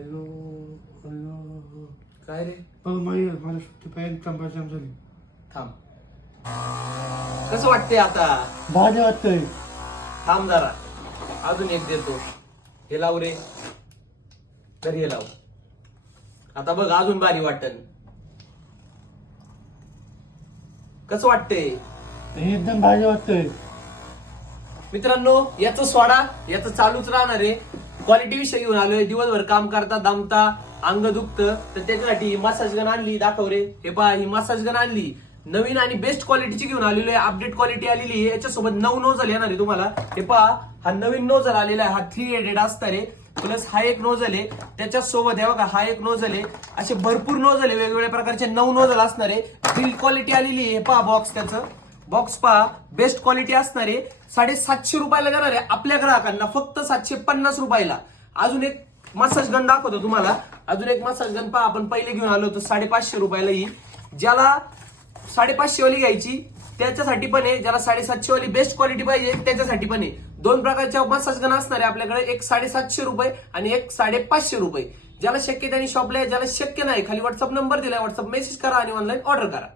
अयो अयो काय रे? बघ मला सुट्टी पाहिजे चंपाचम झाली. थांब. कसं वाटतंय आता? भाजी वाटतंय. थांब जरा, अजून एक देतो. हे लाव रे, तर हे लाव. आता बघ अजून भारी वाटन. कसं वाटतंय? एकदम भाजी वाटतंय. मित्रांनो, याचं सोडा, याचं चालूच राहणार आहे. क्वालिटी विषय घेऊन आलोय. दिवसभर काम करता, दमता, अंग दुखतं, तर त्याच्यासाठी मसाज गन आणली. दाखव रे. हे पहा, ही मसाज गन आणली. नवीन आणि बेस्ट क्वालिटीची घेऊन आलेली आहे. अपडेट क्वालिटी आलेली आहे. याच्यासोबत 9 नोझल येणार आहे तुम्हाला. हे पहा, हा नवीन नोझल आलेला आहे. हा 3 एडेड असणार आहे. प्लस हा एक नोझल आहे. त्याच्या सोबत आहे बघा, हा एक नोझल आहे. असे भरपूर नोझल आहे. वेगवेगळ्या प्रकारचे 9 नोझल असणार आहे. बिल्ड क्वालिटी आलेली आहे. पहा बॉक्स, त्याचं बॉक्स पहा, बेस्ट क्वालिटी असणार आहे. 750 रुपयाला देणार आहे आपल्या ग्राहकांना, फक्त 750 रुपयाला. अजून एक मसाज गन दाखवतो तुम्हाला. अजून एक मसाज गन पहा, आपण पहिले घेऊन आलो होतो 550 रुपयाला. ही ज्याला 550 वाली घ्यायची त्याच्यासाठी पण आहे, ज्याला 750 वाली बेस्ट क्वालिटी पाहिजे त्याच्यासाठी पण आहे. 2 प्रकारच्या मसाज गन असणार आहे आपल्याकडे. एक 750 रुपये आणि एक 550 रुपये. ज्याला शक्य त्यांनी शॉपला, ज्याला शक्य नाही खाली व्हॉट्सअप नंबर दिलाय, व्हॉट्सअप मेसेज करा आणि ऑनलाईन ऑर्डर करा.